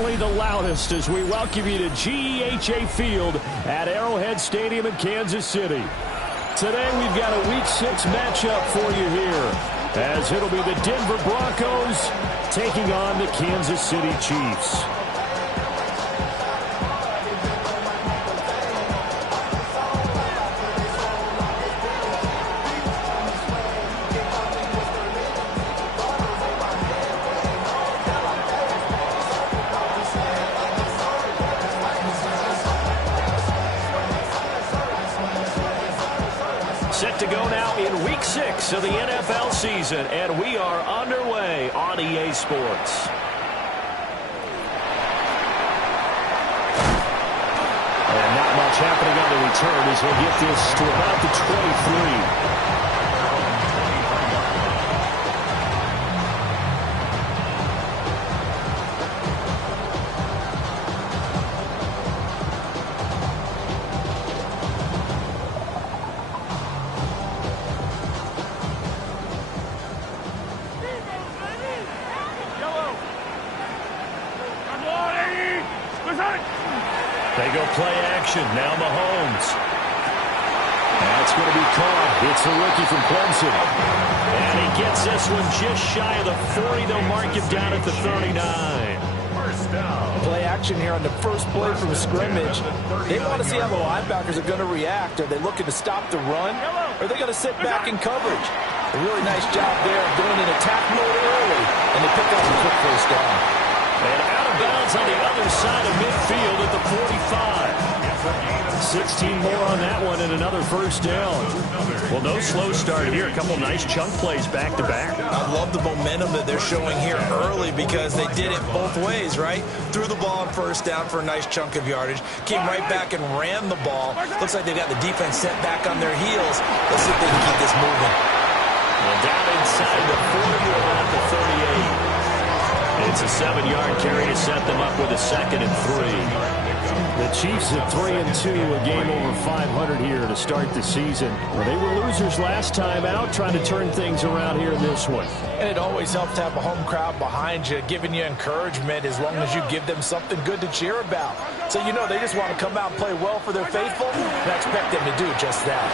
certainly the loudest as we welcome you to GEHA Field at Arrowhead Stadium in Kansas City. Today we've got a Week 6 matchup for you here, as it'll be the Denver Broncos taking on the Kansas City Chiefs. Set to go now in Week 6 of the NFL season, and we are underway on EA Sports. And not much happening on the return as he'll get this to about the 23. They go play action. Now Mahomes. That's going to be caught. It's the rookie from Clemson. And he gets this one just shy of the 40. They'll mark him down at the 39. First down. Play action here on the first play from scrimmage. They want to see how the linebackers are going to react. Are they looking to stop the run? Or are they going to sit back in coverage? A really nice job there of going in attack mode early. And they pick up a quick first down. And out of bounds on the other side of midfield at the 45. 16 more on that one and another first down. Well, no slow start here. A couple nice chunk plays back-to-back. I love the momentum that they're showing here early because they did it both ways, right? Threw the ball on first down for a nice chunk of yardage. Came right back and ran the ball. Looks like they got the defense set back on their heels. Let's see if they can keep this moving. And down inside the 40 or at the 38. It's a 7-yard carry to set them up with a 2nd and 3. The Chiefs at 3-2, a game over 500 here to start the season. Well, they were losers last time out, trying to turn things around here in this one. And it always helps to have a home crowd behind you, giving you encouragement as long as you give them something good to cheer about. So you know they just want to come out and play well for their faithful, and I expect them to do just that.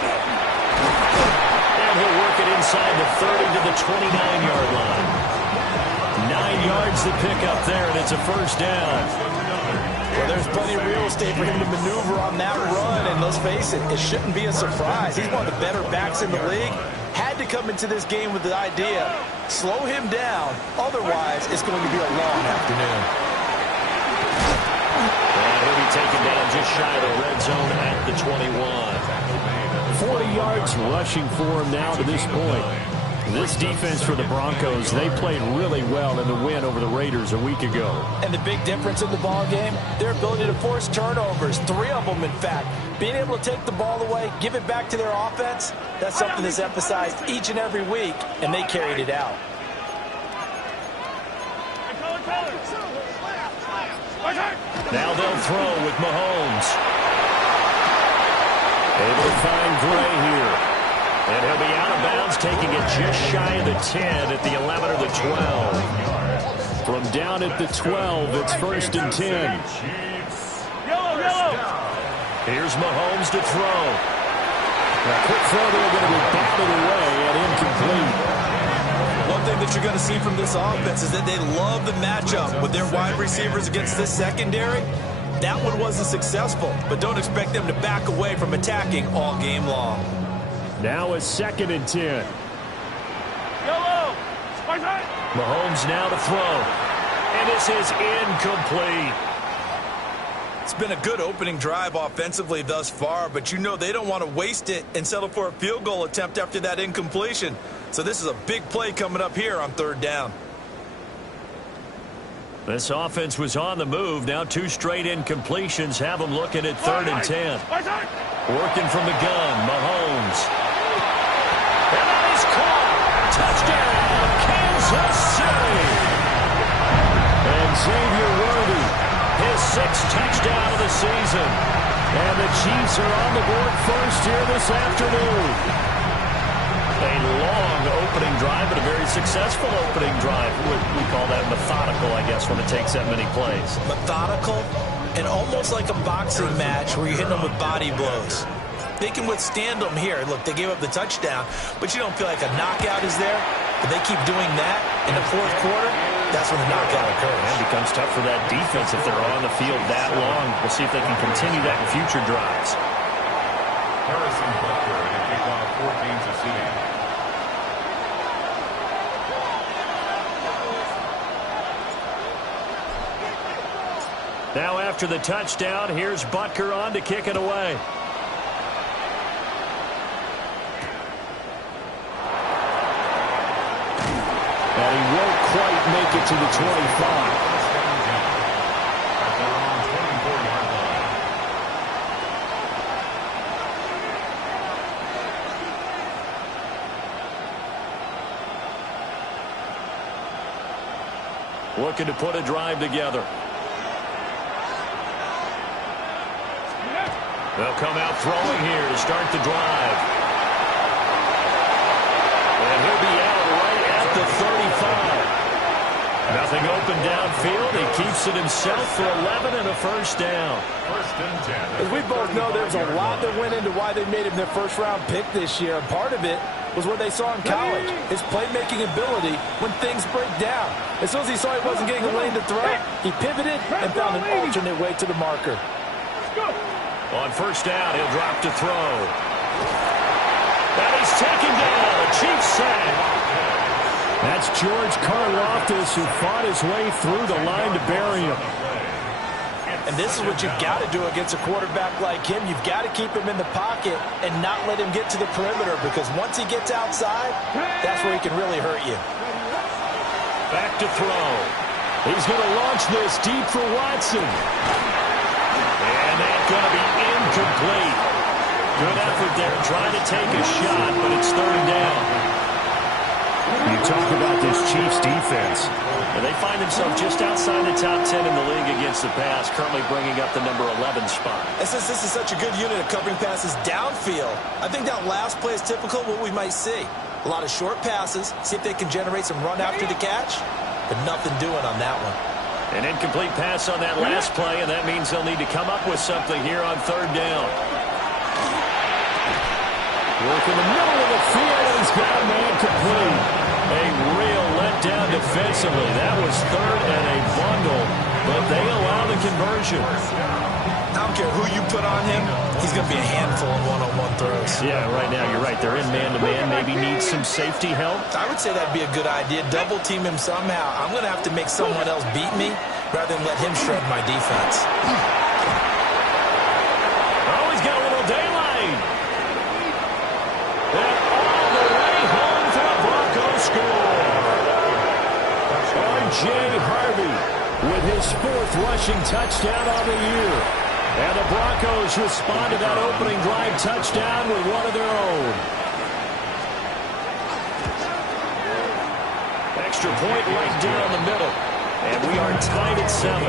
And he'll work it inside the 30 to the 29-yard line. 9 yards to pick up there, and it's a first down. Well, there's plenty of real estate for him to maneuver on that run, and let's face it, it shouldn't be a surprise. He's one of the better backs in the league. Had to come into this game with the idea, slow him down, otherwise it's going to be a long afternoon. And he'll be taken down just shy of the red zone at the 21. 40 yards rushing for him now to this point. This defense for the Broncos, they played really well in the win over the Raiders a week ago. And the big difference in the ball game, their ability to force turnovers, 3 of them in fact. Being able to take the ball away, give it back to their offense, that's something that's emphasized each and every week, and they carried it out. Now they'll throw with Mahomes. Able to find Gray here. And he'll be out of bounds, taking it just shy of the 10 at the 11 or the 12. From down at the 12, it's 1st and 10. Here's Mahomes to throw. A quick throw there, going to be batted away and incomplete. One thing that you're going to see from this offense is that they love the matchup with their wide receivers against this secondary. That one wasn't successful, but don't expect them to back away from attacking all game long. Now it's 2nd and 10. Mahomes now to throw. And this is incomplete. It's been a good opening drive offensively thus far, but you know they don't want to waste it and settle for a field goal attempt after that incompletion. So this is a big play coming up here on 3rd down. This offense was on the move. Now 2 straight incompletions have them looking at 3rd and 10. Working from the gun, Mahomes. And that is caught. Touchdown, Kansas City. And Xavier Worthy, his 6th touchdown of the season. And the Chiefs are on the board first here this afternoon. A long opening drive, but a very successful opening drive. We call that methodical, I guess, when it takes that many plays. Methodical and almost like a boxing match where you're hitting them with body blows. They can withstand them here. Look, they gave up the touchdown, but you don't feel like a knockout is there. But they keep doing that in the fourth quarter, that's when the knockout occurs. It becomes tough for that defense if they're on the field that long. We'll see if they can continue that in future drives. Harrison Butker to kick off for Kansas City. Now after the touchdown, here's Butker on to kick it away. And he won't quite make it to the 25. Looking to put a drive together. They'll come out throwing here to start the drive. And he'll be out right at the 35. Nothing open downfield. He keeps it himself for 11 and a first down. First and 10. As we both know, there's a lot that went into why they made him their first-round pick this year. And part of it was what they saw in college, his playmaking ability when things break down. As soon as he saw he wasn't getting a lane to throw, he pivoted and found an alternate way to the marker. On first down, he'll drop to throw. And he's taken down. A Chiefs sack. That's George Karlaftis, who fought his way through the line to bury him. And this is what you've got to do against a quarterback like him. You've got to keep him in the pocket and not let him get to the perimeter, because once he gets outside, that's where he can really hurt you. Back to throw. He's going to launch this deep for Watson. And that's going to be incomplete. Good effort there trying to take a shot, but it's third down. You talk about this Chiefs defense. And they find themselves just outside the top 10 in the league against the pass, currently bringing up the number 11 spot. And since this is such a good unit of covering passes downfield, I think that last play is typical of what we might see. A lot of short passes, see if they can generate some run after the catch, but nothing doing on that one. An incomplete pass on that last play, and that means they'll need to come up with something here on third down. Work in the middle of the field, and he's got a man complete. A real letdown defensively. That was third and a bundle, but they allow the conversion. I don't care who you put on him, he's going to be a handful in one-on-one throws. Yeah, right now you're right. They're in man-to-man. Maybe need some safety help. I would say that'd be a good idea. Double team him somehow. I'm going to have to make someone else beat me rather than let him shred my defense. Oh, he's got a little daylight. And all the way home for a Broncos score. R.J. Harvey with his fourth rushing touchdown on the year. And the Broncos respond to that opening drive touchdown with one of their own. Extra point right down the middle. And we are tied at 7.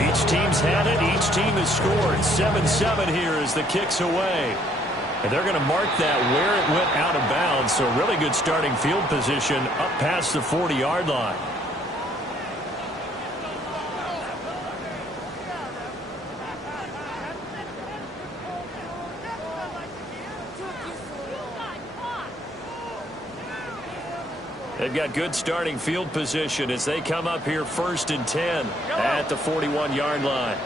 Each team's had it. Each team has scored. 7-7 here as the kick's away. And they're going to mark that where it went out of bounds. So really good starting field position up past the 40-yard line. They've got good starting field position as they come up here first and 10 at the 41-yard line.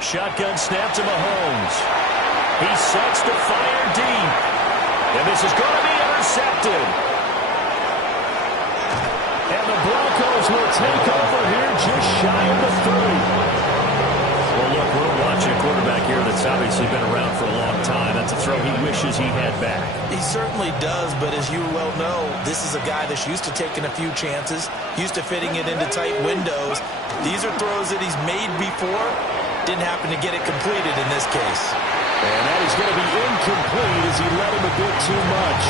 Shotgun snap to Mahomes. He sets the fire deep. And this is going to be intercepted. And the Broncos will take over here just shy of the 30. Well, look, we're watching a quarterback here that's obviously been around for a long time. That's a throw he wishes he had back. He certainly does, but as you well know, this is a guy that's used to taking a few chances, used to fitting it into tight windows. These are throws that he's made before. Didn't happen to get it completed in this case. And that is going to be incomplete as he let him a bit too much.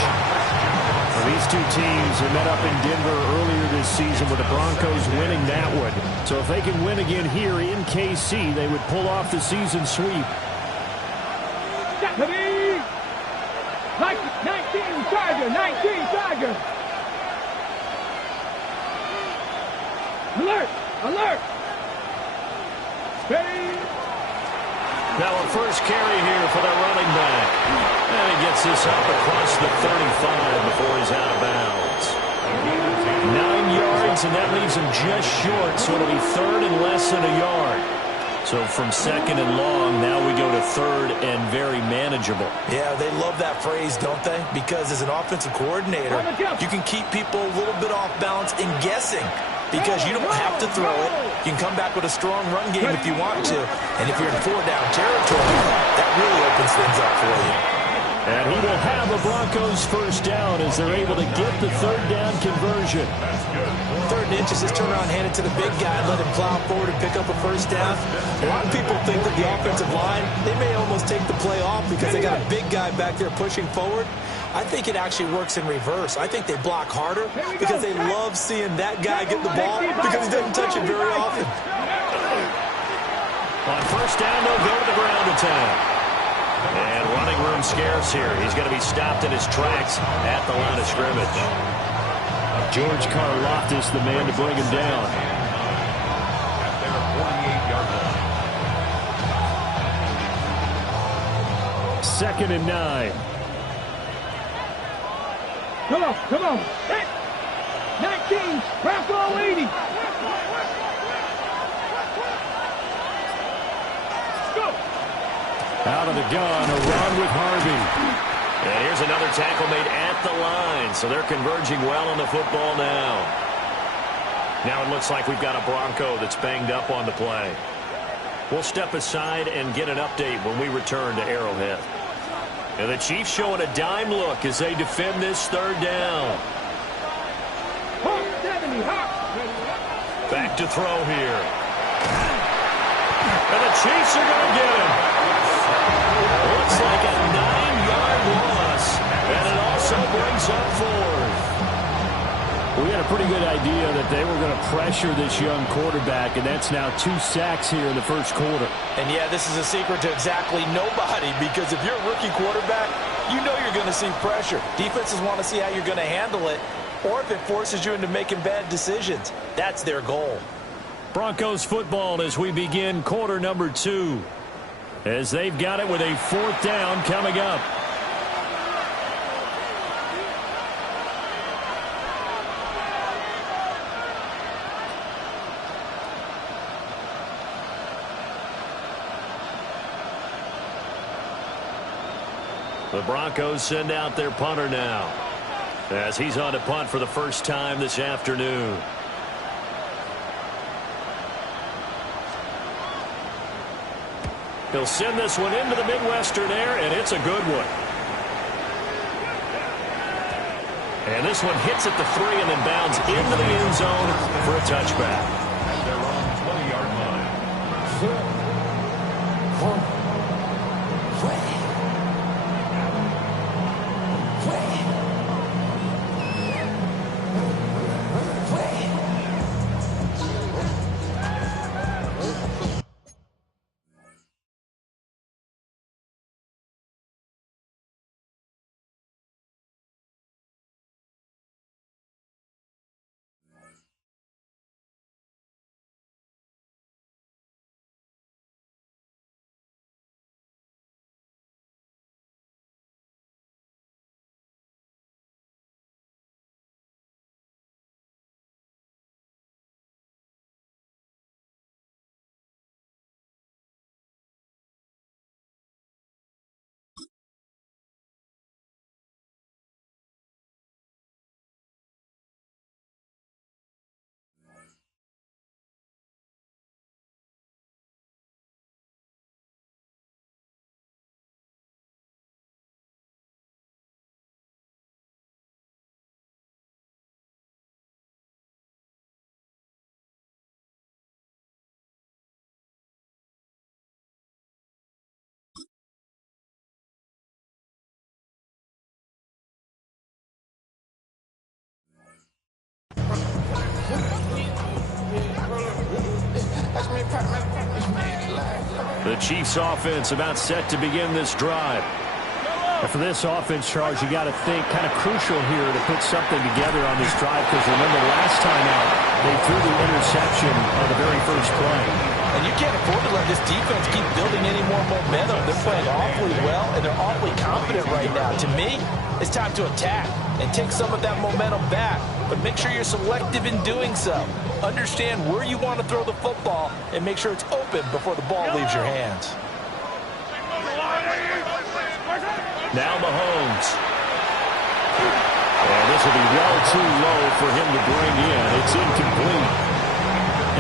Well, these two teams have met up in Denver earlier this season with the Broncos winning that one. So if they can win again here in KC, they would pull off the season sweep. 19 Tiger, 19 Tiger. Alert, alert. Stay. Now a first carry here for the running back. And he gets this up across the 35 before he's out of bounds. 9 yards, and that leaves him just short, so it'll be third and less than a yard. So from second and long, now we go to third and very manageable. Yeah, they love that phrase, don't they? Because as an offensive coordinator, you can keep people a little bit off balance and guessing. Because you don't have to throw it. You can come back with a strong run game if you want to. And if you're in four-down territory, that really opens things up for you. And he will have a Broncos first down as they're able to get the third down conversion. Third and inches, just turn around, hand it to the big guy, and let him plow forward and pick up a first down. A lot of people think that the offensive line, they may almost take the play off because they got a big guy back there pushing forward. I think it actually works in reverse. I think they block harder because they love seeing that guy get the ball because he doesn't touch it very often. On first down, they'll go to the ground attack. And running room scarce here. He's going to be stopped in his tracks at the line of scrimmage. George Karlaftis, the man to bring him down. At their 48-yard line. Second and 9. Come on, come on. 19, crack all 80. Go. Out of the gun, a run with Harvey. And here's another tackle made at the line, so they're converging well on the football now. Now it looks like we've got a Bronco that's banged up on the play. We'll step aside and get an update when we return to Arrowhead. And the Chiefs showing a dime look as they defend this third down. Back to throw here. And the Chiefs are going to get him. Looks like a 9-yard loss. And it also brings up fourth. We had a pretty good idea that they were going to pressure this young quarterback, and that's now 2 sacks here in the first quarter. And, yeah, this is a secret to exactly nobody because if you're a rookie quarterback, you know you're going to see pressure. Defenses want to see how you're going to handle it, or if it forces you into making bad decisions. That's their goal. Broncos football as we begin quarter number 2. As they've got it with a fourth down coming up. The Broncos send out their punter now as he's on to punt for the first time this afternoon. He'll send this one into the Midwestern air, and it's a good one. And this one hits at the 3 and then bounds into the end zone for a touchback. Their own 20-yard line. The Chiefs offense about set to begin this drive. And for this offense, Charles, you got to think kind of crucial here to put something together on this drive, because remember last time out, they threw the interception on the very first play. And you can't afford to let this defense keep building any more momentum. They're playing awfully well, and they're awfully confident right now. To me, it's time to attack and take some of that momentum back. But make sure you're selective in doing so. Understand where you want to throw the football and make sure it's open before the ball leaves your hands. Now Mahomes. And this will be well too low for him to bring in. It's incomplete.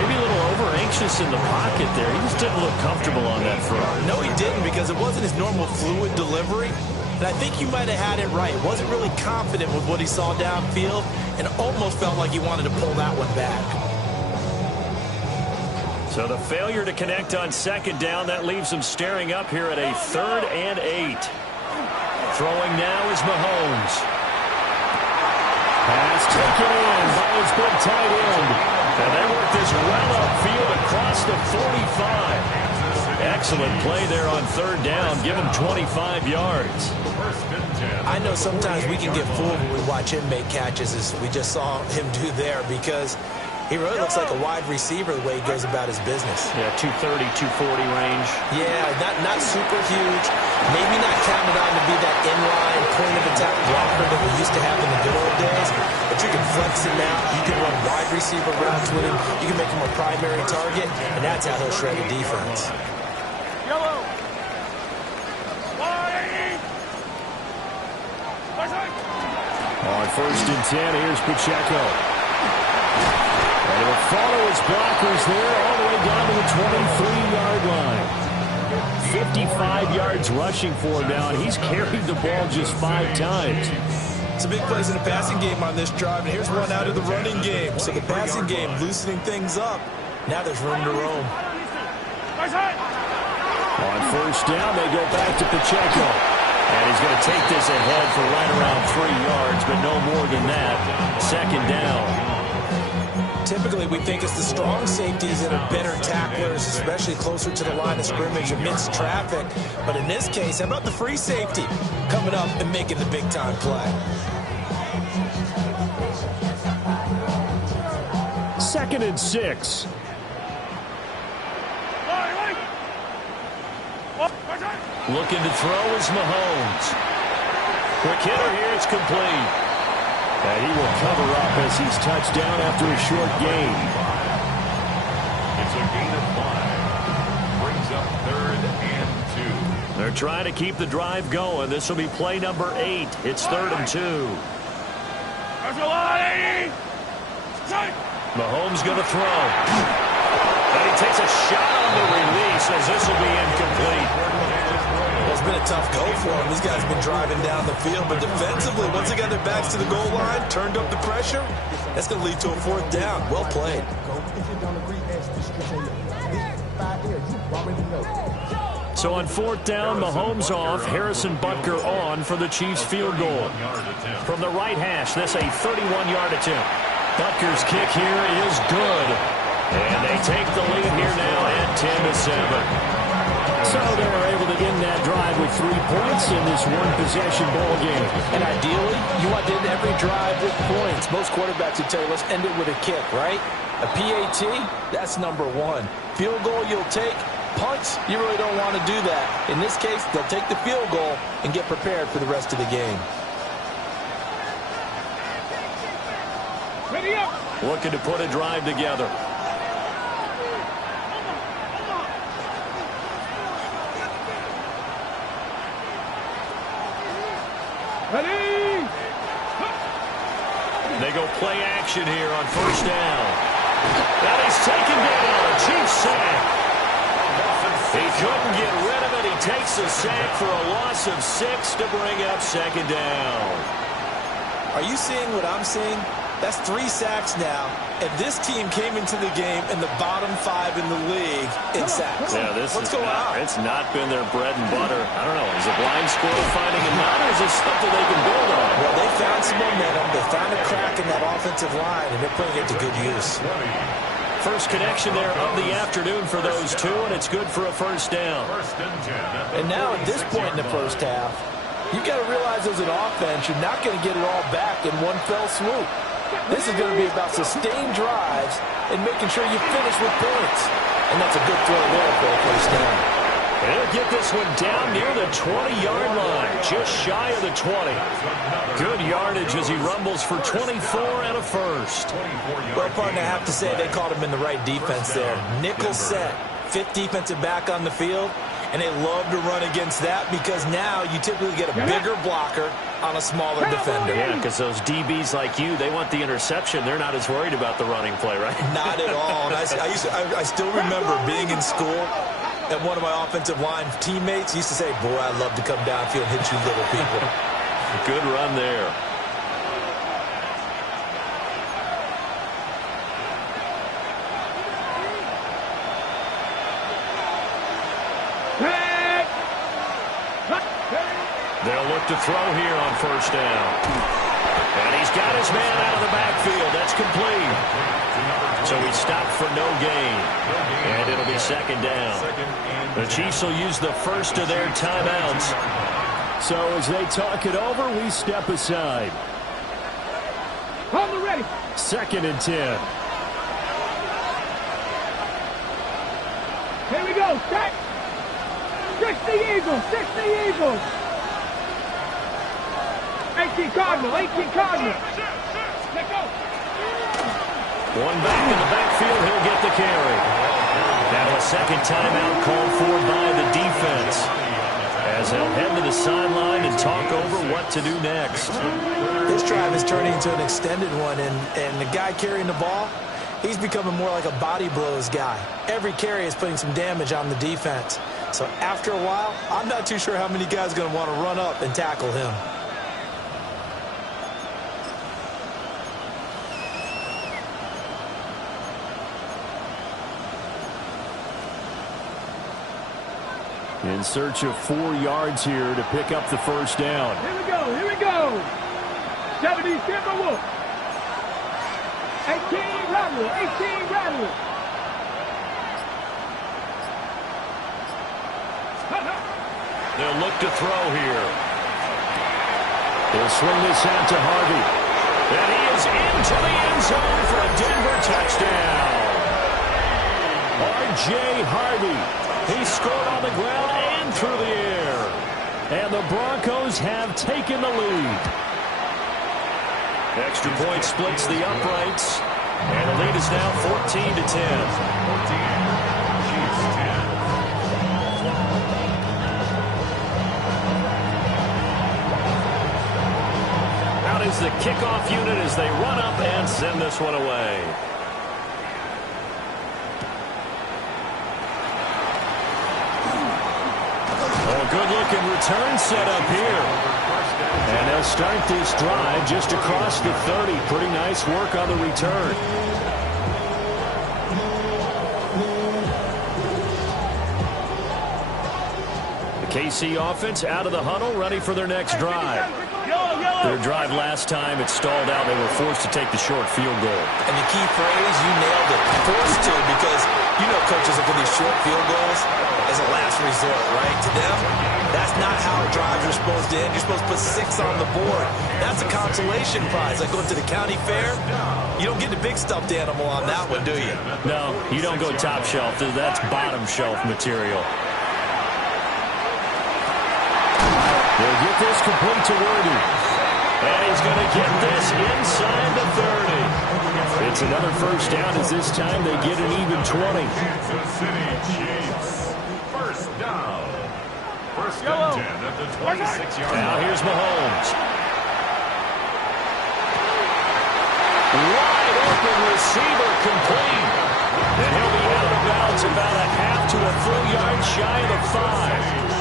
Maybe a little over-anxious in the pocket there. He just didn't look comfortable on that front. No, he didn't, because it wasn't his normal fluid delivery. And I think you might have had it right. Wasn't really confident with what he saw downfield, and almost felt like he wanted to pull that one back. So the failure to connect on second down, that leaves him staring up here at a 3rd and 8. Throwing now is Mahomes. Pass taken in by his big tight end. And they work this well upfield across the 45. Excellent play there on 3rd down. Give him 25 yards. I know sometimes we can get fooled when we watch him make catches, as we just saw him do there, because he really looks like a wide receiver the way he goes about his business. Yeah, 230, 240 range. Yeah, not super huge. Maybe not counted on to be that inline point-of-attack blocker that we used to have in the good old days. But you can flex him out. You can run wide receiver routes with him. You can make him a primary target, and that's how he'll shred a defense. On 1st and 10, here's Pacheco. And he'll follow his blockers there all the way down to the 23-yard line. 55 yards rushing for him now, and he's carried the ball just 5 times. Some big plays in the passing game on this drive, and here's one out of the running game. So the passing game loosening things up. Now there's room to roam. On 1st down, they go back to Pacheco. And he's going to take this ahead for right around 3 yards, but no more than that. 2nd down. Typically, we think it's the strong safeties that are better tacklers, especially closer to the line of scrimmage amidst traffic. But in this case, how about the free safety coming up and making the big-time play? 2nd and 6. Looking to throw is Mahomes. Quick hitter here, it's complete. And he will cover up as he's touched down after a short gain. It's a gain of 5. Brings up 3rd and 2. They're trying to keep the drive going. This will be play number 8. It's 3rd and 2. Mahomes going to throw. And he takes a shot on the release as this will be incomplete. Well, it's been a tough go for him. These guys have been driving down the field, but defensively, once they got their backs to the goal line, turned up the pressure, that's going to lead to a 4th down. Well played. So on 4th down, Mahomes off, Harrison Butker on for the Chiefs field goal. From the right hash, this a 31-yard attempt. Butker's kick here is good. And they take the lead here now at 10-7. So they were able to end that drive with 3 points in this one-possession ball game. And ideally, you want to end every drive with points. Most quarterbacks would tell you, let's end it with a kick, right? A PAT, that's number 1. Field goal you'll take. Punts, you really don't want to do that. In this case, they'll take the field goal and get prepared for the rest of the game. Ready up. Looking to put a drive together. Ready. They go play action here on 1st down. That is taken down. Chiefs sack. He couldn't get rid of it. He takes the sack for a loss of 6 to bring up 2nd down. Are you seeing what I'm seeing? That's 3 sacks now, and this team came into the game in the bottom 5 in the league in sacks. Yeah, What's going on? It's not been their bread and butter. I don't know. Is a blind squirrel finding a nut, or is this something they can build on? Well, they found some momentum. They found a crack in that offensive line, and they're putting it to good use. First connection there of the afternoon for those two, and it's good for a first down. And now at this point in the first half, you've got to realize as an offense, you're not going to get it all back in one fell swoop. This is going to be about sustained drives and making sure you finish with points. And that's a good throw there for a first down. He'll get this one down near the 20-yard line, just shy of the 20. Good yardage as he rumbles for 24 and a first. Well, partner, I have to say they caught him in the right defense there. Nickel set, fifth defensive back on the field, and they love to run against that because now you typically get a bigger blocker on a smaller defender. Yeah, because those DBs like you, they want the interception. They're not as worried about the running play, right? Not at all. And I still remember being in school, and one of my offensive line teammates used to say, boy, I'd love to come downfield and hit you little people. Good run there. They'll look to throw here on first down. And he's got his man out of the backfield. That's complete. So he stopped for no gain. And it'll be second down. The Chiefs will use the first of their timeouts. So as they talk it over, we step aside. Hold it ready. 2nd and 10. Here we go. Set. 60 Eagles. 60 Eagles. 18 Cardinal. 18 Cardinal. Let's go. One back in the backfield. He'll get the carry. Now a second timeout called for by the defense, as they'll head to the sideline and talk over what to do next. This drive is turning into an extended one, and the guy carrying the ball, he's becoming more like a body blows guy. Every carry is putting some damage on the defense. So after a while, I'm not too sure how many guys are going to want to run up and tackle him. In search of 4 yards here to pick up the first down. Here we go. Here we go. 70 Timberwolf. 18 Rattle. 18 Rattle. They'll look to throw here. They'll swing this out to Harvey. And he is into the end zone for a Denver touchdown. R.J. Harvey. He scored on the ground and through the air. And the Broncos have taken the lead. Extra point splits the uprights. And the lead is now 14-10. 14. Chiefs 10. Out is the kickoff unit as they run up and send this one away. Good-looking return set up here. And they'll start this drive just across the 30. Pretty nice work on the return. The KC offense out of the huddle, ready for their next drive. Their drive last time, it stalled out. They were forced to take the short field goal. And the key phrase, you nailed it. Forced to, because you know coaches look at these short field goals as a last resort, right? To them, that's not how drives are supposed to end. You're supposed to put 6 on the board. That's a consolation prize. Like going to the county fair, you don't get the big stuffed animal on that one, do you? No, you don't go top shelf. That's bottom shelf material. They'll get this complete to Worthy. And he's going to get this inside the 30. It's another first down as this time they get an even 20. Kansas City Chiefs. First down. First and 10 at the 26-yard line. Now here's Mahomes. Wide open receiver complete. And he'll be out of bounds about a half to a full yard shy of the 5.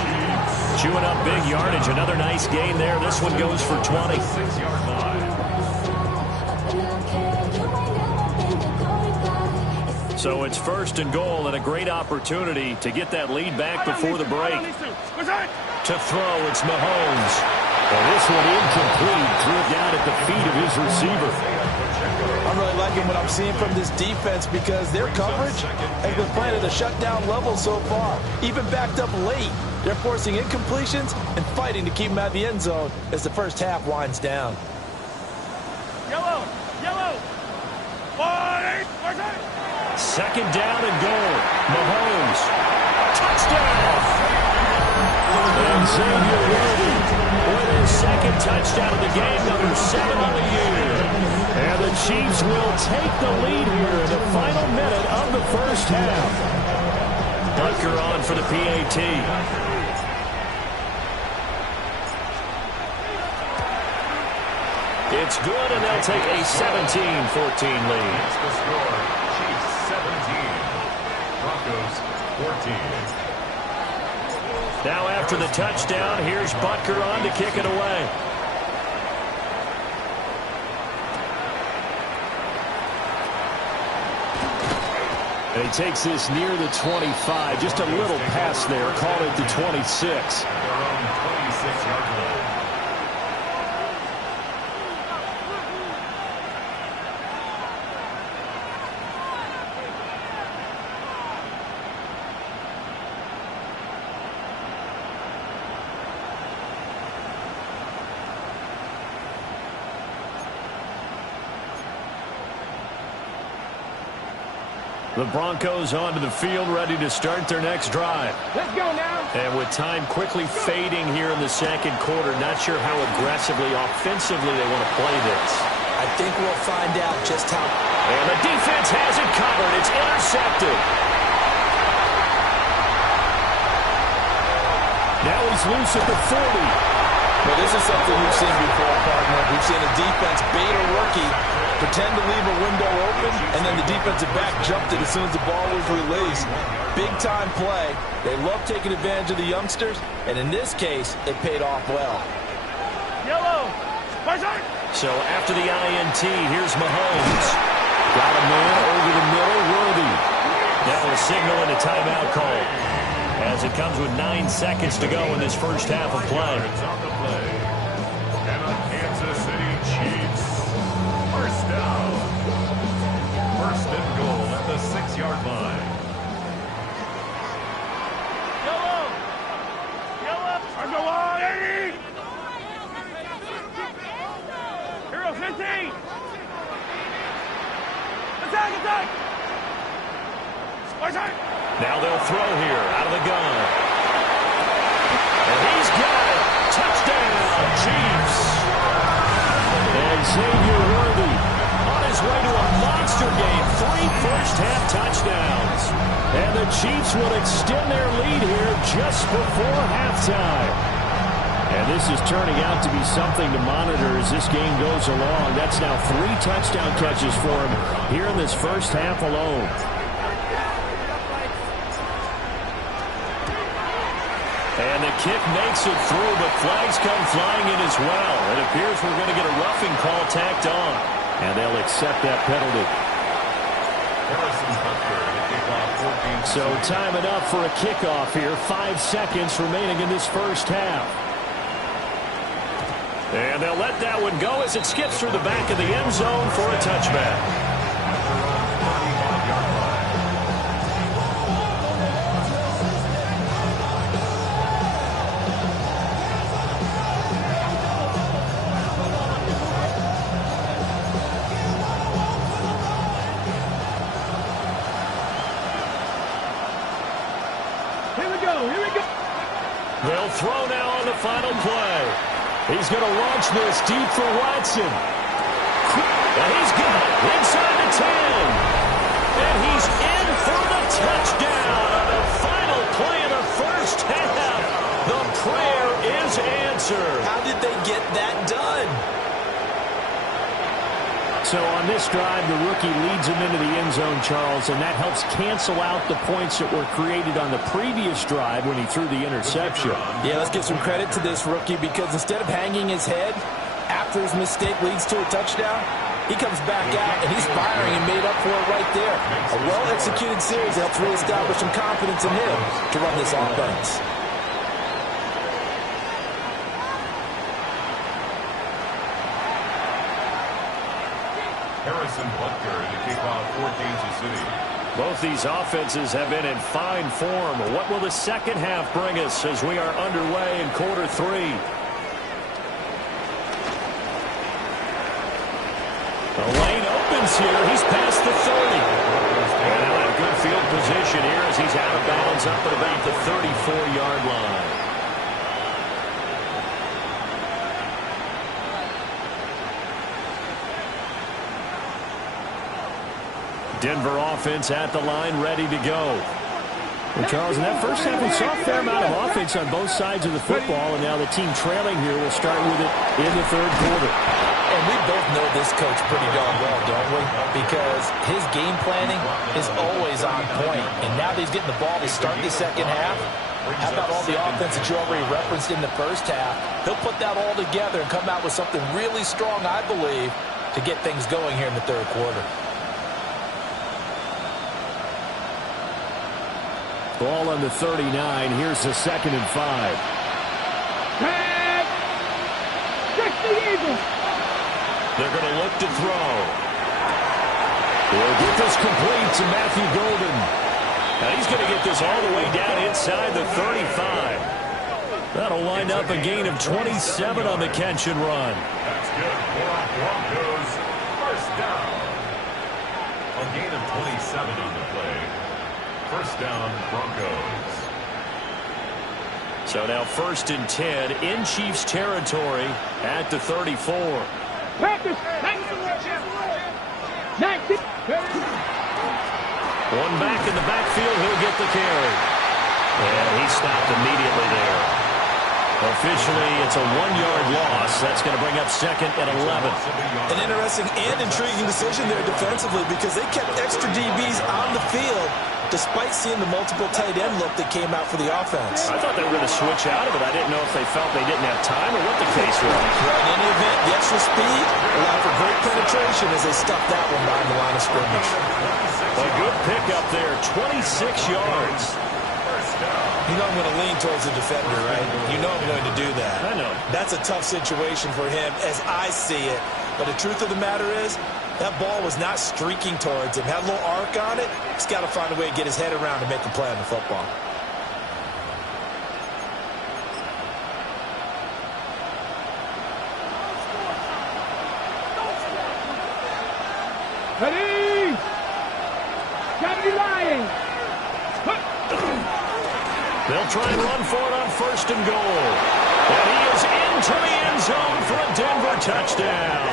Chewing up big yardage. Another nice gain there. This one goes for 20. 6-yard line. So it's first and goal and a great opportunity to get that lead back before the break. To throw, it's Mahomes. And this one incomplete. Threw it down at the feet of his receiver. I'm really liking what I'm seeing from this defense because their coverage has been playing at a shutdown level so far. Even backed up late, they're forcing incompletions and fighting to keep them out of the end zone as the first half winds down. Yellow! Yellow! Second down and goal. Mahomes. Touchdown! And Xavier Worthy with his second touchdown of the game, number 7 on the year. And the Chiefs will take the lead here in the final minute of the first half. Butker on for the PAT. It's good, and they'll take a 17-14 lead. That's the score. Chiefs 17. Broncos 14. Now after the touchdown, here's Butker on to kick it away. And he takes this near the 25. Just a little pass there. Call it the 26. Their own 26-yard line. The Broncos onto the field, ready to start their next drive. Let's go now. And with time quickly fading here in the second quarter, not sure how aggressively, offensively they want to play this. I think we'll find out just how. And the defense has it covered. It's intercepted. Now he's loose at the 40. Well, this is something we've seen before, partner. We've seen a defense bait a rookie, pretend to leave a window open, and then the defensive back jumped it as soon as the ball was released. Big-time play. They love taking advantage of the youngsters, and in this case, it paid off well. Yellow! So after the INT, here's Mahomes. Got a man over the middle, Worthy. That will signal in a timeout call, as it comes with 9 seconds to go in this first half of play. It's on the play. And the Kansas City Chiefs. First down. First and goal at the 6-yard line. Yellow! Yellow! Go on, Eddie! Hero 15! Attack! Now they'll throw here out of the gun. And he's got it. Touchdown, Chiefs. And Xavier Worthy on his way to a monster game. 3 first-half touchdowns. And the Chiefs will extend their lead here just before halftime. And this is turning out to be something to monitor as this game goes along. That's now 3 touchdown catches for him here in this first half alone. And the kick makes it through, but flags come flying in as well. It appears we're going to get a roughing call tacked on. And they'll accept that penalty. So time enough for a kickoff here. 5 seconds remaining in this first half. And they'll let that one go as it skips through the back of the end zone for a touchback. They'll throw now on the final play. He's going to launch this deep for Watson. And he's got it inside the 10. And he's in for the touchdown on the final play of the first half. The prayer is answered. How did they get that done? So on this drive, the rookie leads him into the end zone, Charles, and that helps cancel out the points that were created on the previous drive when he threw the interception. Yeah, let's give some credit to this rookie because instead of hanging his head after his mistake leads to a touchdown, he comes back out and he's firing and made up for it right there. A well-executed series helps reestablish some confidence in him to run this offense. Harrison Butker to kick off for Kansas City. Both these offenses have been in fine form. What will the second half bring us as we are underway in quarter 3? The lane opens here. He's past the 30. And now in good field position here as he's out of bounds up at about the 34-yard line. Denver offense at the line, ready to go. Well, Charles, in that first half, we saw a fair amount of offense on both sides of the football, and now the team trailing here will start with it in the third quarter. And we both know this coach pretty darn well, don't we? Because his game planning is always on point. And now that he's getting the ball to start the second half, how about all the offense that you already referenced in the first half? He'll put that all together and come out with something really strong, I believe, to get things going here in the third quarter. Ball on the 39. Here's the 2nd and 5. Tag! Check the Eagles! They're going to look to throw. They'll get this complete to Matthew Golden. Now he's going to get this all the way down inside the 35. That'll wind up a gain of 27 on the catch and run. That's good for Broncos. First down. A gain of 27 on the play. First down, Broncos. So now 1st and 10 in Chiefs territory at the 34. Practice! 19! One back in the backfield, he'll get the carry. And he stopped immediately there. Officially, it's a 1-yard loss. That's going to bring up 2nd and 11. An interesting and intriguing decision there defensively because they kept extra DBs on the field despite seeing the multiple tight end look that came out for the offense. I thought they were going to switch out of it. I didn't know if they felt they didn't have time or what the case was. Well, in any event, the extra speed allowed for great penetration as they stuffed that one behind the line of scrimmage. A good pickup there, 26 yards. You know I'm going to lean towards the defender, right? You know I'm going to do that. I know. That's a tough situation for him as I see it. But the truth of the matter is, that ball was not streaking towards him. Had a little arc on it. He's got to find a way to get his head around and make a play on the football. Ready! Gotta be lying! They'll try and run for it on 1st and goal. And he is into the end zone for a Denver touchdown.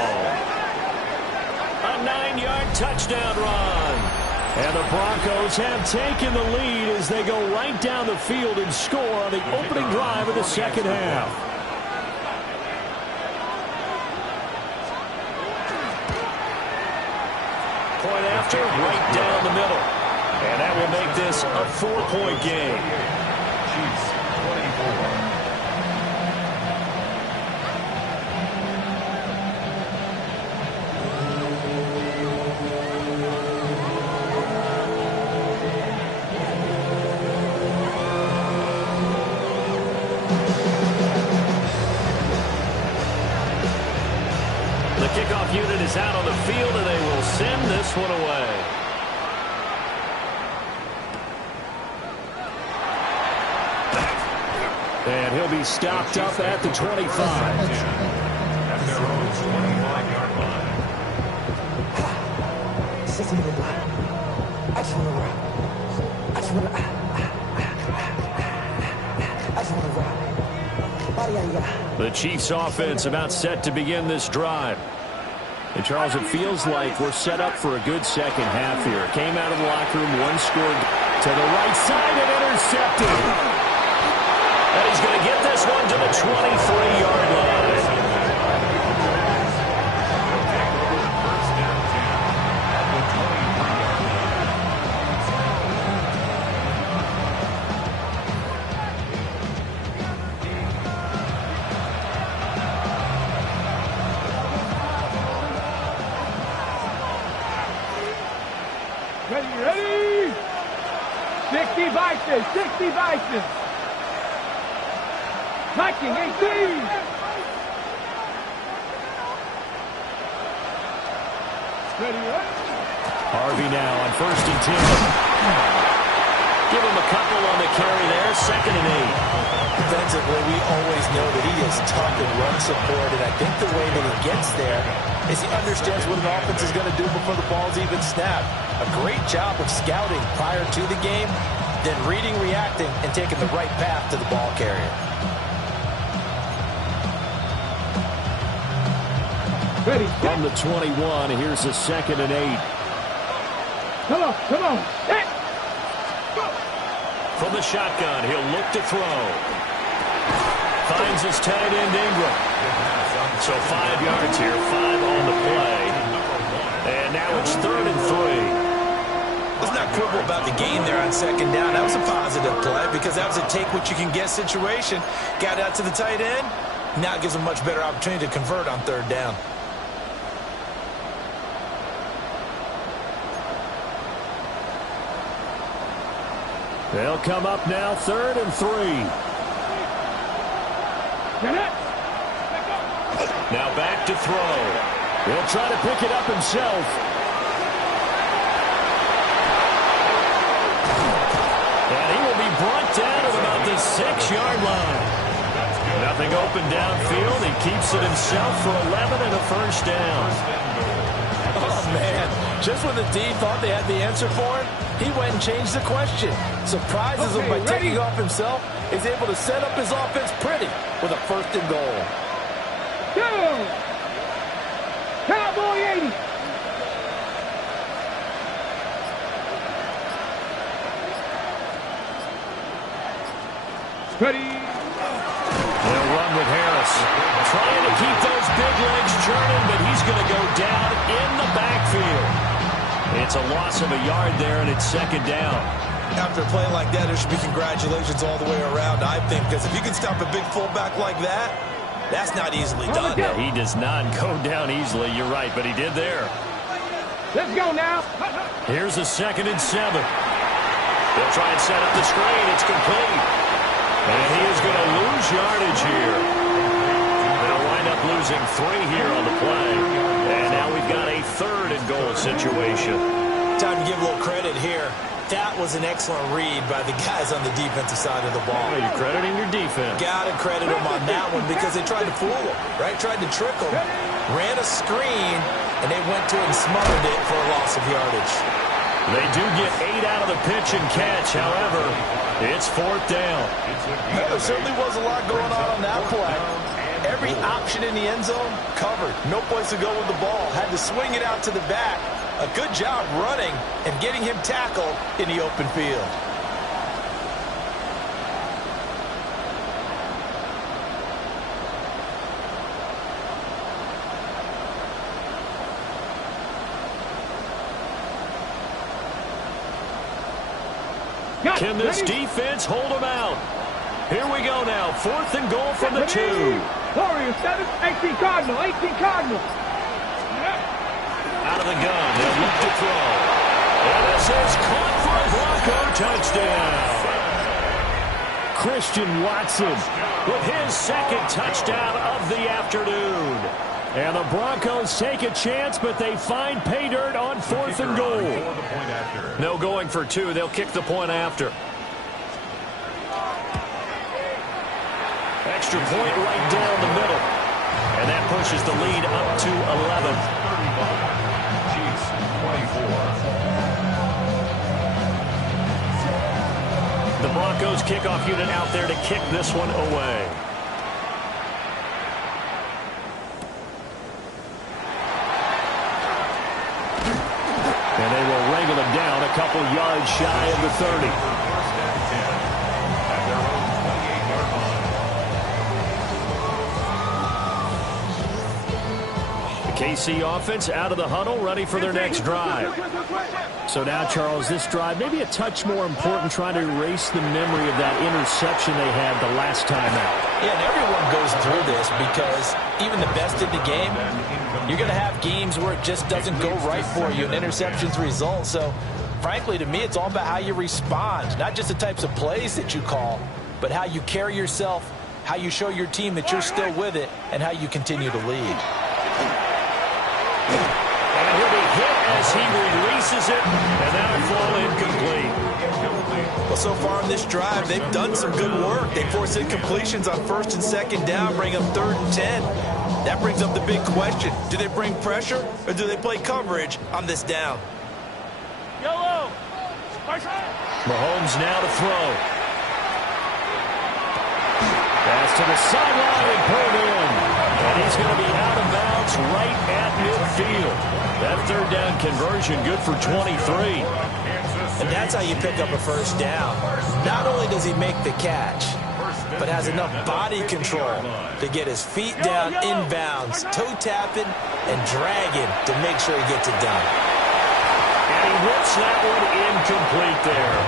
A 9-yard touchdown run. And the Broncos have taken the lead as they go right down the field and score on the opening drive of the second half. Point after, right down the middle. And that will make this a 4-point game. Chiefs 24. The kickoff unit is out on the field, and they will send this one away. And he'll be stopped up at the 25. At their own 25-yard line. I just want to rock. I just want to rock. The Chiefs offense about set to begin this drive. And Charles, it feels like we're set up for a good second half here. Came out of the locker room, one scored to the right side and intercepted. And he's going to get this one to the 23-yard line. Ready? 60 Vikings, 60 Vikings. Viking 18. Harvey now on 1st and 10. Give him a couple on the carry there, 2nd and 8. Defensively, we always know that he is tough in run support, and I think the way that he gets there is he understands what an offense is going to do before the ball's even snapped. A great job of scouting prior to the game, then reading, reacting, and taking the right path to the ball carrier. Ready, From the 21, here's a 2nd and 8. come on, set. From the shotgun, he'll look to throw. Finds his tight end Ingram. So 5 yards here, 5 on the play. And now it's 3rd and 3. Let's not quibble about the gain there on 2nd down. That was a positive play because that was a take-what-you-can-get situation. Got out to the tight end. Now it gives him a much better opportunity to convert on 3rd down. They'll come up now, 3rd and 3. Now back to throw. He'll try to pick it up himself. And he will be brought down at about the 6-yard line. Nothing open downfield. He keeps it himself for 11 and a 1st down. Oh, man. Just when the D thought they had the answer for him, he went and changed the question. Surprises him by taking off himself. Is able to set up his offense pretty with a 1st and goal. Go! Cowboy 80. Ready. They'll run with Harris. Trying to keep those big legs churning, but he's going to go down in the backfield. It's a loss of a yard there, and it's 2nd down. After a play like that, there should be congratulations all the way around, I think, because if you can stop a big fullback like that, that's not easily done. Yeah, he does not go down easily. You're right, but he did there. Let's go now. Here's a 2nd and 7. They'll try and set up the screen. It's complete. And he is going to lose yardage here. They'll wind up losing 3 here on the play. And now we've got a 3rd and goal situation. Time to give a little credit here. That was an excellent read by the guys on the defensive side of the ball. Oh, you're crediting your defense. Got to credit them on that one because they tried to fool him, right? Tried to trick him. Ran a screen, and they went to it and smothered it for a loss of yardage. They do get 8 out of the pitch and catch. However, it's 4th down. There certainly was a lot going on that play. Every option in the end zone covered. No place to go with the ball. Had to swing it out to the back. A good job running and getting him tackled in the open field. Can this defense hold them out? Here we go now. 4th and goal from the 2. Warriors 7, 18 Cardinal, 18 Cardinal. Out of the gun, they'll look to throw. And this is caught for a Bronco touchdown. Christian Watson With his 2nd touchdown of the afternoon. And the Broncos take a chance, but they find pay dirt on 4th and goal. No going for 2. They'll kick the point after. Extra point right down the middle. And that pushes the lead up to 11. Chiefs 24. The Broncos kickoff unit out there to kick this one away. And they will wrangle him down a couple yards shy of the 30. KC offense out of the huddle, ready for their next drive. So now, Charles, this drive may be a touch more important, trying to erase the memory of that interception they had the last time out. Yeah, and everyone goes through this because even the best in the game, you're going to have games where it just doesn't go right for you and interceptions result. So, frankly, to me, it's all about how you respond, not just the types of plays that you call, but how you carry yourself, how you show your team that you're still with it, and how you continue to lead. And he'll be hit as he releases it, and that'll fall incomplete. Well, so far in this drive, they've done some good work. They force incompletions on 1st and 2nd down, bring up 3rd and 10. That brings up the big question. Do they bring pressure, or do they play coverage on this down? Yellow. Mahomes now to throw. Pass to the sideline and pulled in. And he's going to be out of bounds right at midfield. That 3rd down conversion good for 23. And that's how you pick up a 1st down. Not only does he make the catch, but has enough body control to get his feet down inbounds, toe tapping, and dragging to make sure he gets it done. And he whips that one incomplete there.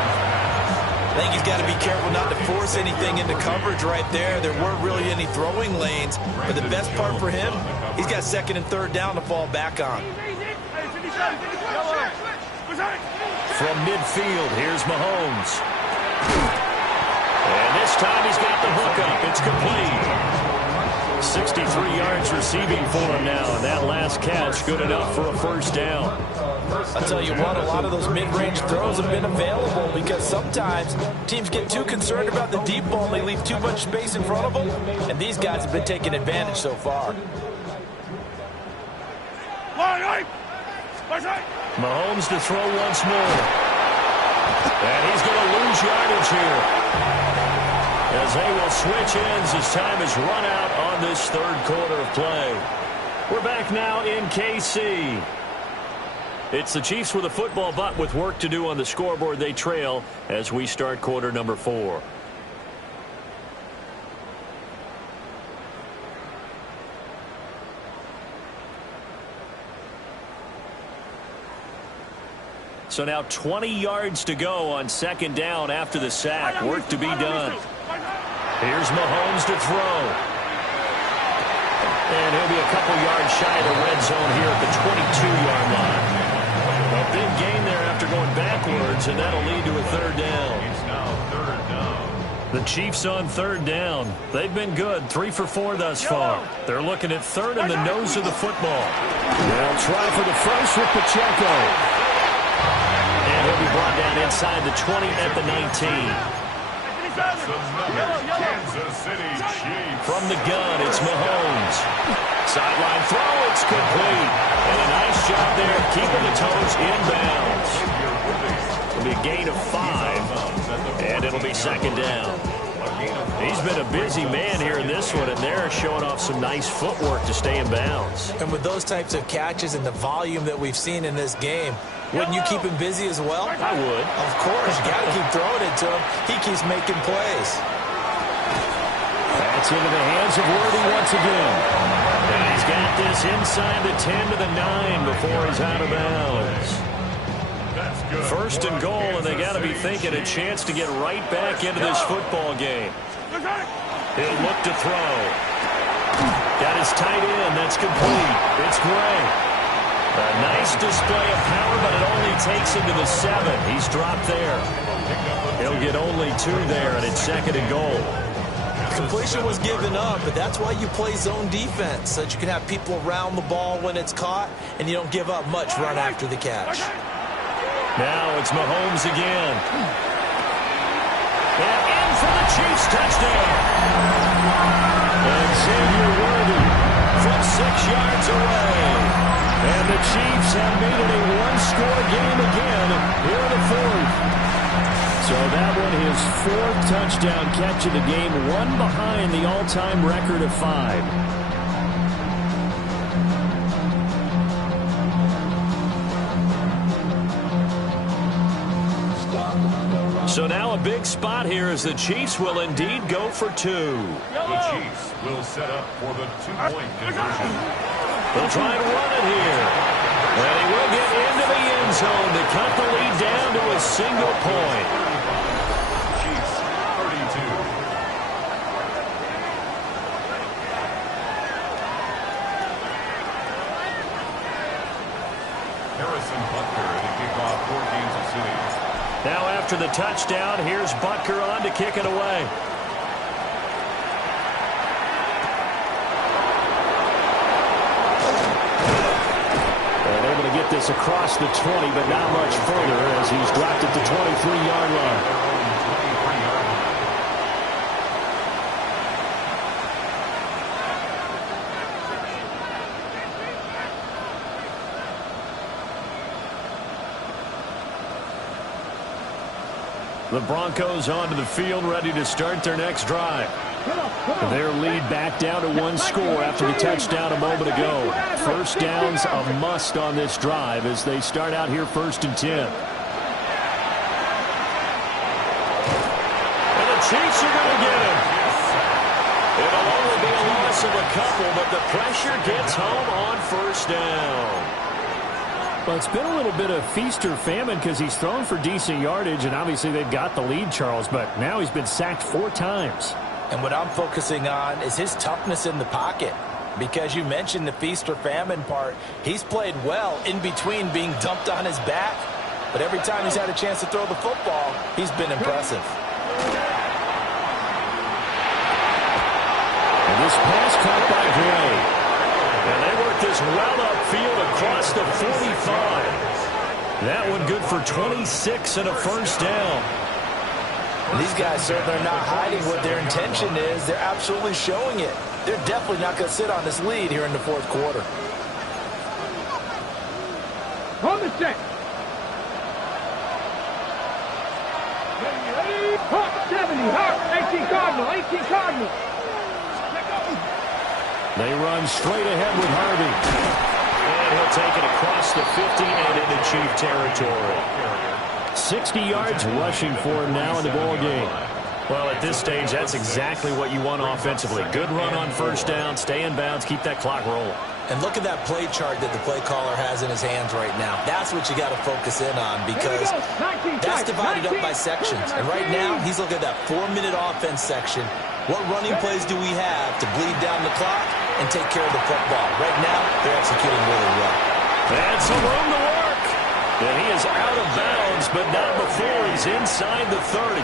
I think he's got to be careful not to force anything into coverage right there. There weren't really any throwing lanes, but the best part for him, he's got 2nd and 3rd down to fall back on. From midfield, here's Mahomes. And this time he's got the hook up. It's complete. 63 yards receiving for him now. And that last catch good enough for a 1st down. I'll tell you what, a lot of those mid-range throws have been available because sometimes teams get too concerned about the deep ball and they leave too much space in front of them. And these guys have been taking advantage so far. Mahomes to throw once more. And he's going to lose yardage here, as they will switch ends as time has run out on this 3rd quarter of play. We're back now in KC. It's the Chiefs with a football, but with work to do on the scoreboard. They trail as we start quarter number 4. So now 20 yards to go on 2nd down after the sack. Work to be done. Here's Mahomes to throw. And he'll be a couple yards shy of the red zone here at the 22-yard line. A big gain there after going backwards, and that'll lead to a 3rd down. It's now 3rd down. The Chiefs on 3rd down. They've been good, 3 for 4 thus far. They're looking at 3rd in the nose of the football. They'll try for the first with Pacheco. And he'll be brought down inside the 20 at the 19. Kansas City Chiefs. From the gun, it's Mahomes. Sideline throw, it's complete. And a nice job there keeping the toes inbounds. It'll be a gain of 5, and it'll be 2nd down. He's been a busy man here in this one, and they're showing off some nice footwork to stay in bounds. And with those types of catches and the volume that we've seen in this game, wouldn't you keep him busy as well? I would. Of course. You got to keep throwing it to him. He keeps making plays. That's into the hands of Worthy once again. And he's got this inside the 10 to the 9 before he's out of bounds. 1st and goal, and they got to be thinking a chance to get right back into this football game. He'll look to throw. Got his tight end. That's complete. It's Gray. A nice display of power, but it only takes him to the 7. He's dropped there. He'll get only 2 there, and it's 2nd and goal. Completion was given up, but that's why you play zone defense, so that you can have people around the ball when it's caught, and you don't give up much run after the catch. Now it's Mahomes again. And in for the Chiefs touchdown. And Xavier Worthy from 6 yards away. And the Chiefs have made it a one-score game again here in the 4th. So that one, his 4th touchdown catch of the game, one behind the all-time record of 5. So now a big spot here as the Chiefs will indeed go for 2. The Chiefs will set up for the 2-point conversion. They'll try to run it here. And he will get into the end zone to cut the lead down to a single point. Chiefs 32. Harrison Butker to kick off for Kansas City. Now after the touchdown, here's Butker on to kick it away. pass across the 20, but not much further as he's dropped at the 23-yard line. The Broncos onto the field, ready to start their next drive. Their lead back down to one score after the touchdown a moment ago. First down's a must on this drive as they start out here 1st and 10. And the Chiefs are going to get him. It'll only be a loss of a couple, but the pressure gets home on 1st down. Well, it's been a little bit of feast or famine because he's thrown for decent yardage, and obviously they've got the lead, Charles, but now he's been sacked 4 times. And what I'm focusing on is his toughness in the pocket. Because you mentioned the feast or famine part, he's played well in between being dumped on his back. But every time he's had a chance to throw the football, he's been impressive. And this pass caught by Gray. And they work this well upfield across the 45. That one good for 26 and a 1st down. These guys certainly are not hiding what their intention is. They're absolutely showing it. They're definitely not going to sit on this lead here in the 4th quarter. On the set. 70. 18 Cardinal. 18 Cardinal. They run straight ahead with Harvey. And he'll take it across the 50 and into Chief territory. 60 yards rushing for him now in the ball game. Well, at this stage, that's exactly what you want offensively. Good run on 1st down, stay in bounds, keep that clock rolling. And look at that play chart that the play caller has in his hands right now. That's what you got to focus in on because that's divided up by sections. And right now, he's looking at that 4-minute offense section. What running plays do we have to bleed down the clock and take care of the football? Right now, they're executing really well. And some room to work. And he is out of bounds, but not before he's inside the 30.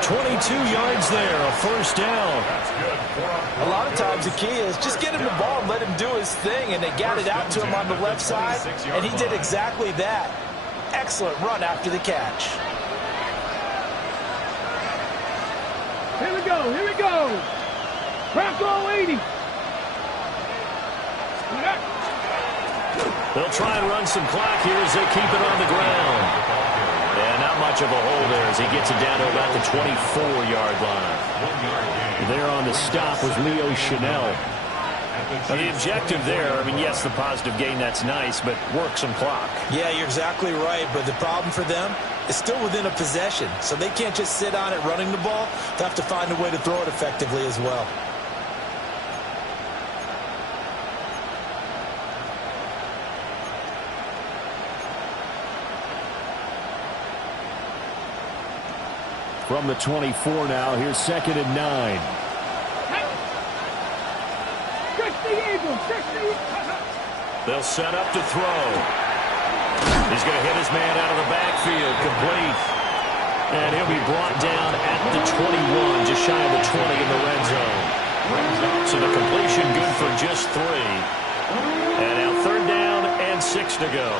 22 yards there, a 1st down. A lot of times the key is just get him the ball and let him do his thing, and they got it out to him on the left side, and he did exactly that. Excellent run after the catch. Here we go. Here we go. Bronco 80. They'll try and run some clock here as they keep it on the ground. And not much of a hole there as he gets it down to about the 24-yard line. There on the stop was Leo Chanel. Now the objective there, I mean, yes, the positive gain, that's nice, but work some clock. Yeah, you're exactly right, but the problem for them is still within a possession, so they can't just sit on it running the ball. They have to find a way to throw it effectively as well. From the 24 now, here's 2nd and 9. They'll set up to throw. He's going to hit his man out of the backfield, complete. And he'll be brought down at the 21, just shy of the 20 in the red zone. So the completion good for just 3. And now 3rd down and 6 to go.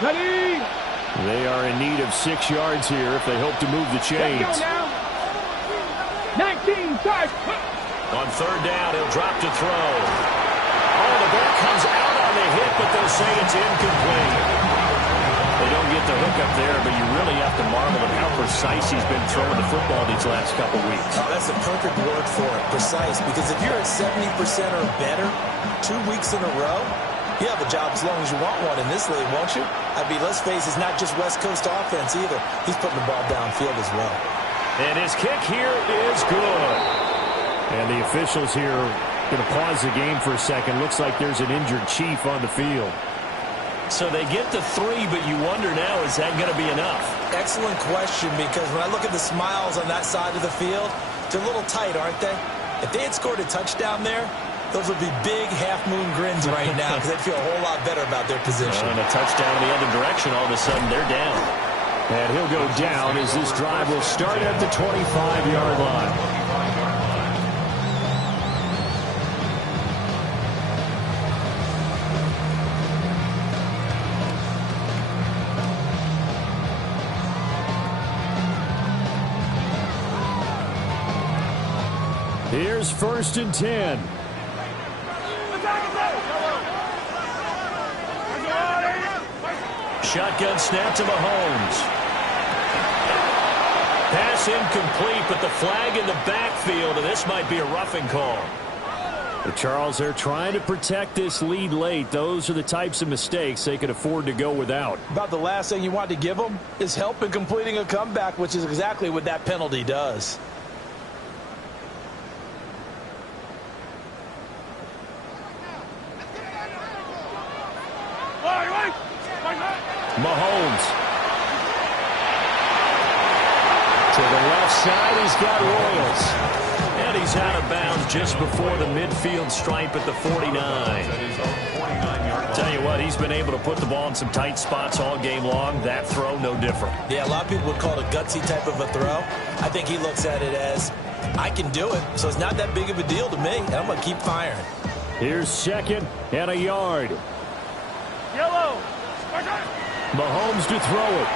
Ready? They are in need of 6 yards here if they hope to move the chains. Let's go now. 19, start. On 3rd down, he'll drop to throw. Oh, the ball comes out on the hit, but they'll say it's incomplete. They don't get the hook up there, but you really have to marvel at how precise he's been throwing the football these last couple weeks. Oh, that's a perfect word for it, precise, because if you're at 70% or better 2 weeks in a row, you have a job as long as you want one in this league, won't you? I mean, let's face it, it's not just West Coast offense either. He's putting the ball downfield as well. And his kick here is good. And the officials here going to pause the game for a second. Looks like there's an injured Chief on the field. So they get the 3, but you wonder now, is that going to be enough? Excellent question, because when I look at the smiles on that side of the field, they're a little tight, aren't they? If they had scored a touchdown there, Those would be big half-moon grins right now because they'd feel a whole lot better about their position. And a touchdown in the other direction, all of a sudden they're down. And he'll go down as this drive will start at the 25-yard line. Here's 1st and 10. Shotgun snap to Mahomes. Pass incomplete, but the flag in the backfield, and this might be a roughing call. But Charles, they're trying to protect this lead late. Those are the types of mistakes they could afford to go without. About the last thing you want to give them is help in completing a comeback, which is exactly what that penalty does. Mahomes. To the left side, he's got Royals. And he's out of bounds just before the midfield stripe at the 49. Tell you what, he's been able to put the ball in some tight spots all game long. That throw, no different. Yeah, a lot of people would call it a gutsy type of a throw. I think he looks at it as, I can do it, so it's not that big of a deal to me, and I'm going to keep firing. Here's 2nd and a yard. Yellow. Mahomes to throw it.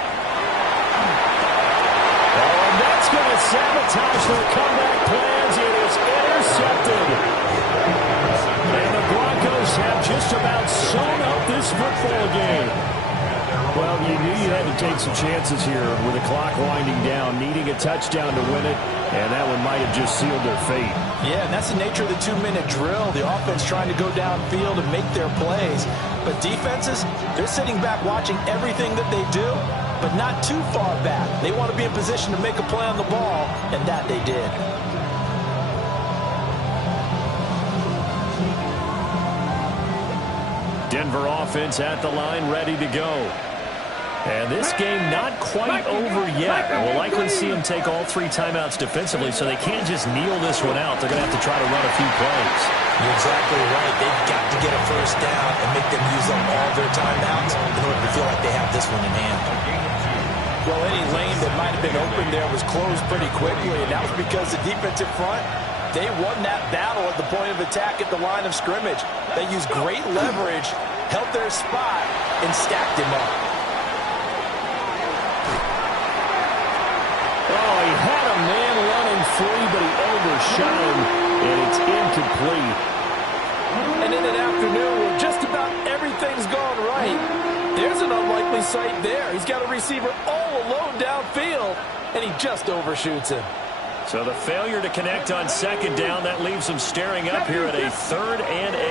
Oh, and that's going to sabotage their comeback plans. It is intercepted. And the Broncos have just about sewn up this football game. Well, you knew you had to take some chances here with the clock winding down, needing a touchdown to win it, and that one might have just sealed their fate. Yeah, and that's the nature of the 2-minute drill. The offense trying to go downfield and make their plays. But defenses, they're sitting back watching everything that they do, but not too far back. They want to be in position to make a play on the ball, and that they did. Denver offense at the line, ready to go. And this game not quite over yet. We'll likely see them take all 3 timeouts defensively, so they can't just kneel this one out. They're going to have to try to run a few plays. You're exactly right. They've got to get a first down and make them use up all their timeouts in order to feel like they have this one in hand. Well, any lane that might have been open there was closed pretty quickly, and that was because the defensive front, they won that battle at the point of attack at the line of scrimmage. They used great leverage, held their spot, and stacked him up. Oh, he had a man running free, but he overshot him, and it's incomplete. And in an afternoon where just about everything's gone right, there's an unlikely sight there. He's got a receiver all alone downfield, and he just overshoots him. So the failure to connect on 2nd down, that leaves them staring up here at a 3rd and 8.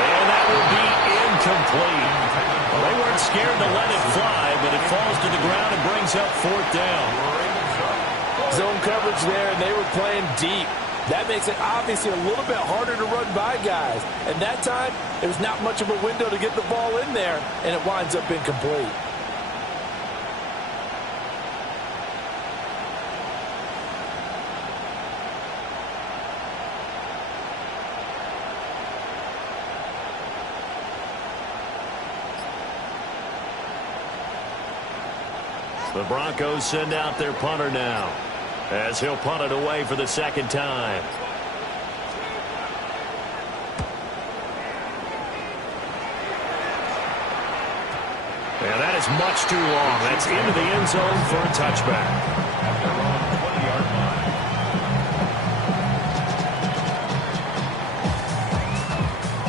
And that will be incomplete. Well, they weren't scared to let it fly, but it falls to the ground and brings up 4th down. Zone coverage there, and they were playing deep. That makes it obviously a little bit harder to run by guys. And that time, there's not much of a window to get the ball in there, and it winds up incomplete. The Broncos send out their punter now, as he'll punt it away for the 2nd time. And that is much too long. That's into the end zone for a touchback.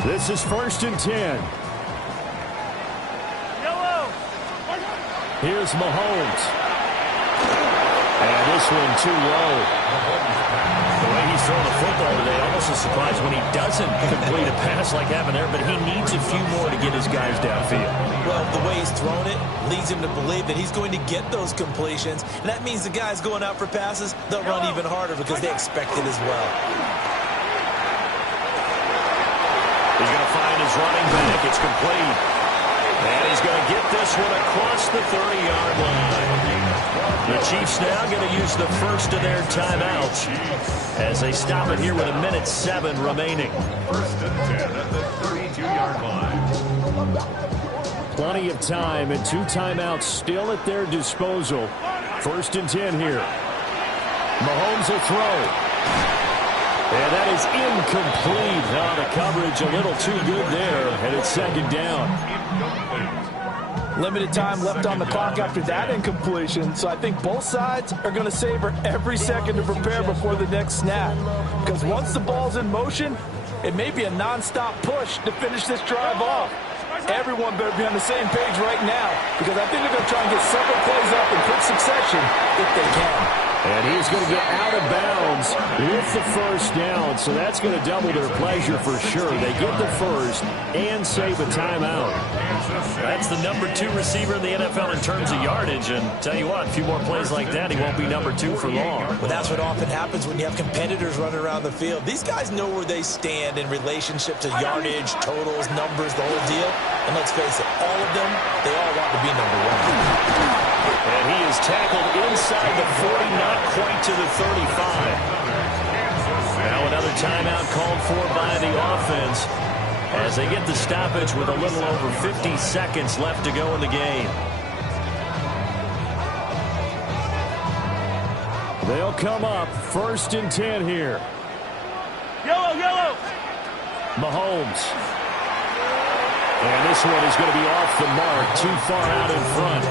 This is 1st and 10. Here's Mahomes. And this one too low. The way he's throwing the football today, almost a surprise when he doesn't complete a pass like happened there, but he needs a few more to get his guys downfield. Well, the way he's thrown it leads him to believe that he's going to get those completions, and that means the guys going out for passes, they'll run even harder because they expect it as well. He's going to find his running back. It's complete. And he's going to get this one across the 30-yard line. The Chiefs now going to use the first of their timeouts as they stop it here with 1:07 remaining. First and 10 at the 32-yard line. Plenty of time and 2 timeouts still at their disposal. First and 10 here. Mahomes will throw. And that is incomplete. Now the coverage a little too good there, and it's second down. Limited time left on the clock after that incompletion, so I think both sides are going to savor every second to prepare before the next snap. Because once the ball's in motion, it may be a non-stop push to finish this drive off. Everyone better be on the same page right now, because I think they're going to try and get several plays up in quick succession if they can. And he's going to get out of bounds with the first down, so that's going to double their pleasure for sure. They get the first and save a timeout. That's the number 2 receiver in the NFL in terms of yardage, and tell you what, a few more plays like that, he won't be number 2 for long. Well, that's what often happens when you have competitors running around the field. These guys know where they stand in relationship to yardage, totals, numbers, the whole deal. And let's face it, all of them, they all want to be number 1. And he is tackled inside the 40, not quite to the 35. Now another timeout called for by the offense as they get the stoppage with a little over 50 seconds left to go in the game. They'll come up first and 10 here. Yellow, yellow. Mahomes. And this one is going to be off the mark, too far out in front.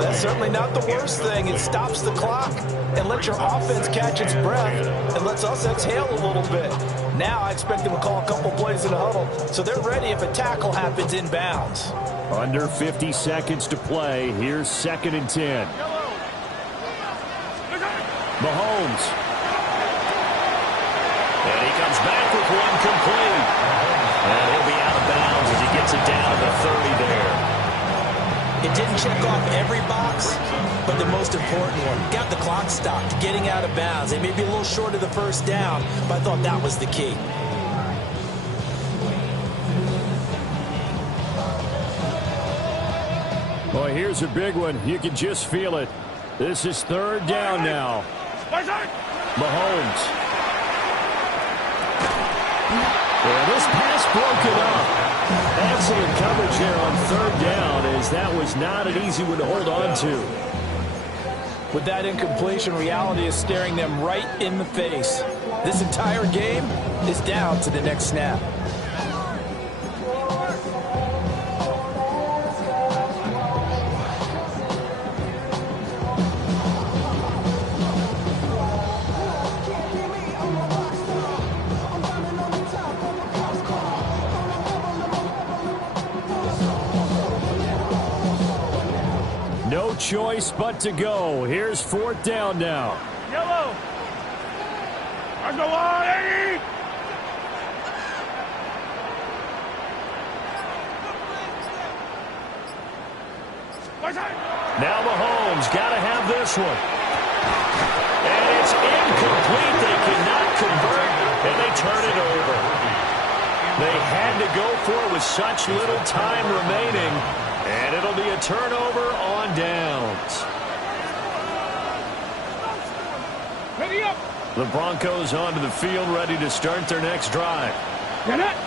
That's certainly not the worst thing. It stops the clock and lets your offense catch its breath and lets us exhale a little bit. Now I expect them to call a couple plays in a huddle, so they're ready if a tackle happens inbounds. Under 50 seconds to play. Here's second and 10. Mahomes. And he comes back with one complete. And he'll be out of bounds as he gets it down to the 30 there. It didn't check off every box, but the most important one. Got the clock stopped, getting out of bounds. They may be a little short of the first down, but I thought that was the key. Boy, here's a big one. You can just feel it. This is third down now. Mahomes. And this pass broken up. Excellent coverage here on third down, as that was not an easy one to hold on to. With that incompletion, reality is staring them right in the face. This entire game is down to the next snap. No choice but to go. Here's fourth down now. Yellow. Let's go on, Eddie. Now Mahomes got to have this one. And it's incomplete. They cannot convert, and they turn it over. They had to go for it with such little time remaining, and it'll be a turnover on downs. Ready up. The Broncos onto the field, ready to start their next drive.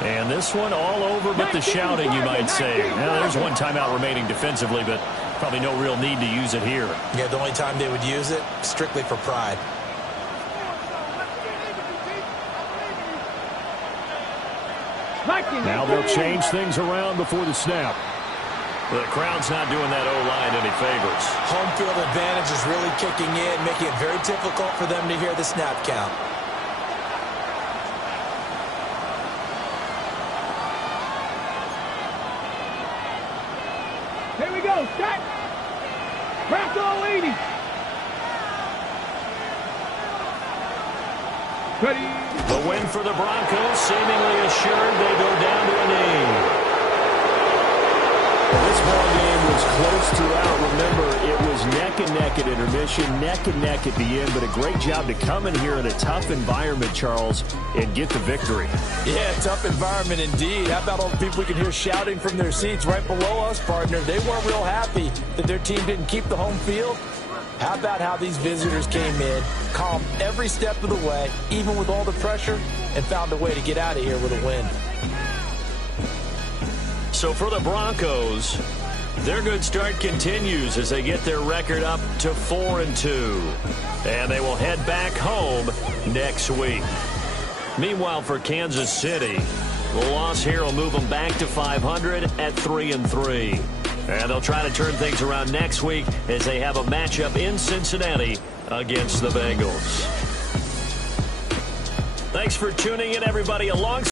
And this one all over but the shouting, you might say. Now, there's one timeout remaining defensively, but probably no real need to use it here. Yeah, the only time they would use it, strictly for pride. Now they'll change things around before the snap. The crowd's not doing that O-line any favors. Home field advantage is really kicking in, making it very difficult for them to hear the snap count. Here we go. Start. Bronco 80. Ready. The win for the Broncos, seemingly assured they go down to a knee. This ball game was close throughout. Remember, it was neck and neck at intermission, neck and neck at the end, but a great job to come in here in a tough environment, Charles, and get the victory. Yeah, tough environment indeed. How about all the people we can hear shouting from their seats right below us, partner? They weren't real happy that their team didn't keep the home field. How about how these visitors came in, calm every step of the way, even with all the pressure, and found a way to get out of here with a win. So for the Broncos, their good start continues as they get their record up to 4-2. And they will head back home next week. Meanwhile, for Kansas City, the loss here will move them back to 500 at 3-3. And they'll try to turn things around next week as they have a matchup in Cincinnati against the Bengals. Thanks for tuning in, everybody.